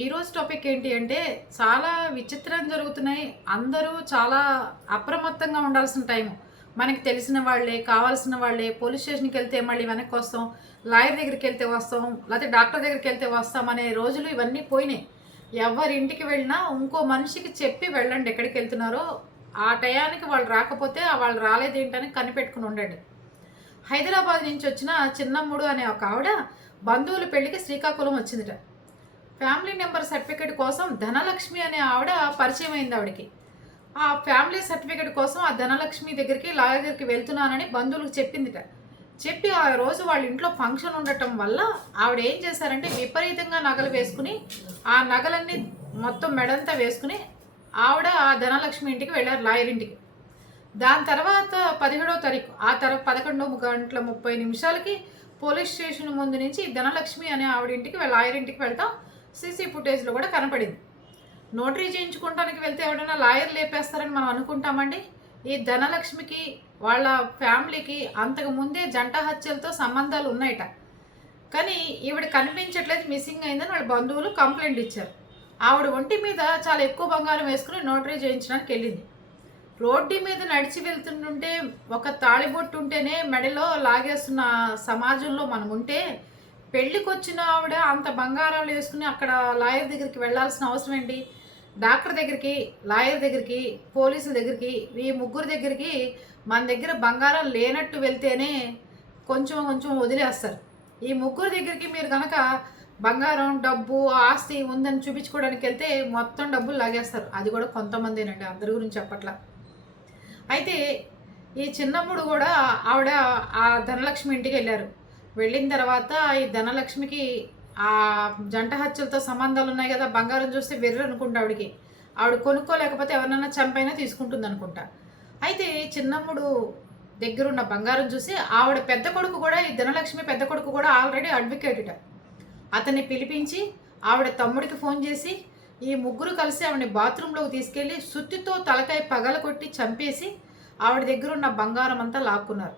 ఈరోజు టాపిక్ ఏంటి అంటే చాలా విచిత్రం జరుగుతున్నాయి. అందరూ చాలా అప్రమత్తంగా ఉండాల్సిన టైము. మనకి తెలిసిన వాళ్ళే, కావాల్సిన వాళ్ళే పోలీస్ స్టేషన్‌కి వెళ్తే మళ్ళీ వెనక్కొస్తాం. లాయర్ దగ్గరికెళ్తే వస్తాం. లేతే డాక్టర్ దగ్గరికెళ్తే వస్తాం అనే రోజులు ఇవన్నీ పోయినాయి. ఎవరింటికి వెళ్ళినా ఇంకో మనిషికి చెప్పి వెళ్ళండి ఎక్కడికెళ్తున్నారో. ఆ టయానికి వాళ్ళు రాకపోతే వాళ్ళు రాలేదేంటని కనిపెట్టుకొని ఉండండి. హైదరాబాద్ నుంచి వచ్చిన చిన్నమ్ముడు అనే ఒక ఆవిడ బంధువుల పెళ్ళికి శ్రీకాకుళం వచ్చిందిట. ఫ్యామిలీ నెంబర్ సర్టిఫికేట్ కోసం ధనలక్ష్మి అనే ఆవిడ పరిచయం అయింది ఆవిడకి. ఆ ఫ్యామిలీ సర్టిఫికేట్ కోసం ఆ ధనలక్ష్మి దగ్గరికి లాయర్ దగ్గరికి వెళ్తున్నానని బంధువులకు చెప్పిందిట. చెప్పి ఆ రోజు వాళ్ళ ఇంట్లో ఫంక్షన్ ఉండటం వల్ల ఆవిడ ఏం చేశారంటే విపరీతంగా నగలు వేసుకుని ఆ నగలన్నీ మొత్తం మెడంతా వేసుకుని ఆవిడ ఆ ధనలక్ష్మి ఇంటికి వెళ్ళారు, లాయర్ ఇంటికి. దాని తర్వాత 17వ తారీఖు ఆ తర్వాత 11:30 పోలీస్ స్టేషన్ ముందు నుంచి ధనలక్ష్మి అనే ఆవిడ ఇంటికి లాయర్ ఇంటికి వెళ్తాం. సీసీ ఫుటేజ్లో కూడా కనపడింది. నోటరీ చేయించుకోవడానికి వెళ్తే ఎవరైనా లాయర్ లేపేస్తారని మనం అనుకుంటామండి. ఈ ధనలక్ష్మికి వాళ్ళ ఫ్యామిలీకి అంతకు ముందే జంట హత్యలతో సంబంధాలు ఉన్నాయట. కానీ ఈవిడ కనిపించట్లేదు, మిస్సింగ్ అయిందని వాళ్ళ బంధువులు కంప్లైంట్ ఇచ్చారు. ఆవిడ ఒంటి మీద చాలా ఎక్కువ బంగారం వేసుకుని నోటరీ చేయించడానికి వెళ్ళింది. రోడ్డు మీద నడిచి వెళ్తుంటుంటే ఒక తాళిబొట్టు ఉంటేనే మెడలో లాగేస్తున్న సమాజంలో మనం ఉంటే పెళ్ళికి వచ్చిన ఆవిడ అంత బంగారాలు వేసుకుని అక్కడ లాయర్ దగ్గరికి వెళ్ళాల్సిన అవసరం ఏంటి? డాక్టర్ దగ్గరికి, లాయర్ దగ్గరికి, పోలీసుల దగ్గరికి, ఈ ముగ్గురు దగ్గరికి మన దగ్గర బంగారం లేనట్టు వెళ్తేనే కొంచెం కొంచెం వదిలేస్తారు. ఈ ముగ్గురు దగ్గరికి మీరు కనుక బంగారం, డబ్బు, ఆస్తి ఉందని చూపించుకోవడానికి వెళ్తే మొత్తం డబ్బులు లాగేస్తారు. అది కూడా కొంతమందేనండి, అందరి గురించి చెప్పట్లా. అయితే ఈ చిన్నప్పుడు కూడా ఆవిడ ఆ ధనలక్ష్మి ఇంటికి వెళ్ళారు. వెళ్ళిన తర్వాత ఈ ధనలక్ష్మికి ఆ జంట హత్యలతో సంబంధాలు ఉన్నాయి కదా, బంగారం చూస్తే వెర్రి అనుకుంటా ఆవిడకి. ఆవిడ కొనుక్కోలేకపోతే ఎవరినైనా చంపైనా తీసుకుంటుంది అనుకుంటా. అయితే చిన్నమ్ముడు దగ్గరున్న బంగారం చూసి ఆవిడ పెద్ద కొడుకు కూడా, ఈ ధనలక్ష్మి పెద్ద కొడుకు కూడా ఆల్రెడీ అడ్వకేట్. అతన్ని పిలిపించి ఆవిడ తమ్ముడికి ఫోన్ చేసి ఈ ముగ్గురు కలిసి ఆవిడని బాత్రూంలోకి తీసుకెళ్ళి సుత్తితో తలకాయ పగలకొట్టి చంపేసి ఆవిడ దగ్గర ఉన్న బంగారం అంతా లాక్కున్నారు.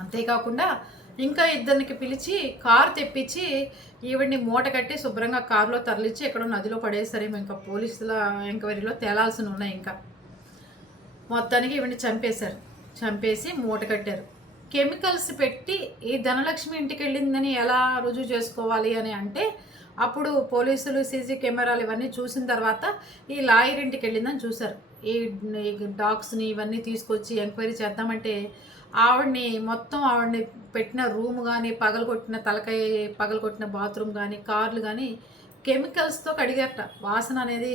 అంతేకాకుండా ఇంకా ఇద్దరికి పిలిచి కారు తెప్పించి ఈవిడ్ని మూట కట్టి శుభ్రంగా కారులో తరలించి ఎక్కడో నదిలో పడేసరేమో, ఇంకా పోలీసుల ఎంక్వైరీలో తేలాల్సి ఉన్నాయి. ఇంకా మొత్తానికి ఈవిడ్ని చంపేశారు. చంపేసి మూట కట్టారు. కెమికల్స్ పెట్టి ఈ ధనలక్ష్మి ఇంటికి వెళ్ళిందని ఎలా రుజువు చేసుకోవాలి అని అంటే అప్పుడు పోలీసులు సీసీ కెమెరాలు ఇవన్నీ చూసిన తర్వాత ఈ లాయర్ ఇంటికి వెళ్ళిందని చూశారు. ఈ డాగ్స్ని ఇవన్నీ తీసుకొచ్చి ఎంక్వైరీ చేద్దామంటే ఆవిడని పెట్టిన రూమ్ కానీ, పగలగొట్టిన తలకాయ పగలగొట్టిన బాత్రూమ్ కానీ, కార్లు కానీ కెమికల్స్తో కడిగట్ట. వాసన అనేది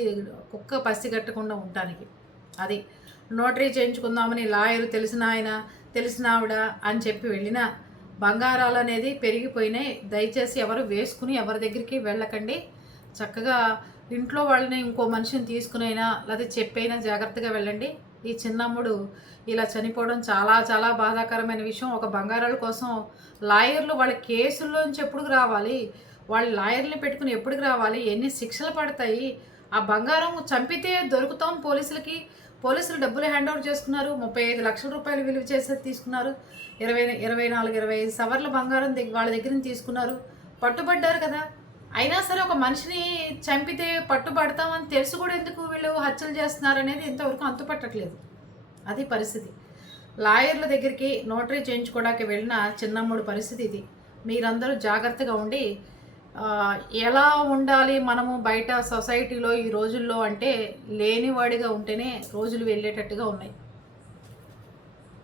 కుక్క పసిగట్టకుండా ఉండటానికి. అది నోటరీ చేయించుకుందామని లాయరు తెలిసిన ఆవిడ అని చెప్పి వెళ్ళిన బంగారాలు అనేది పెరిగిపోయినాయి. దయచేసి ఎవరు వేసుకుని ఎవరి దగ్గరికి వెళ్ళకండి. చక్కగా ఇంట్లో వాళ్ళని ఇంకో మనిషిని తీసుకునైనా లేకపోతే చెప్పైనా జాగ్రత్తగా వెళ్ళండి. ఈ చిన్నమ్ముడు ఇలా చనిపోవడం చాలా చాలా బాధాకరమైన విషయం. ఒక బంగారాల కోసం లాయర్లు వాళ్ళ కేసుల్లోంచి ఎప్పుడుకు రావాలి, వాళ్ళు లాయర్ని పెట్టుకుని ఎప్పటికి రావాలి, ఎన్ని శిక్షలు పడతాయి. ఆ బంగారం చంపితే దొరుకుతాం పోలీసులకి. పోలీసులు డబ్బులు హ్యాండ్ ఓవర్ చేసుకున్నారు. 35 లక్షల రూపాయలు విలువ చేసేది తీసుకున్నారు. 24-25 సవర్ల బంగారం వాళ్ళ దగ్గర నుంచి తీసుకున్నారు. పట్టుబడ్డారు కదా. అయినా సరే ఒక మనిషిని చంపితే పట్టుబడతామని తెలుసు కూడా ఎందుకు వీళ్ళు హత్యలు చేస్తున్నారు అనేది ఇంతవరకు అంతుపట్టట్లేదు. అది పరిస్థితి. లాయర్ల దగ్గరికి నోటరీ చేయించుకోవడానికి వెళ్ళిన చిన్నమ్ముడు పరిస్థితి ఇది. మీరందరూ జాగ్రత్తగా ఉండి ఎలా ఉండాలి మనము బయట సొసైటీలో ఈ రోజుల్లో అంటే లేనివాడిగా ఉంటేనే రోజులు వెళ్ళేటట్టుగా ఉన్నాయి.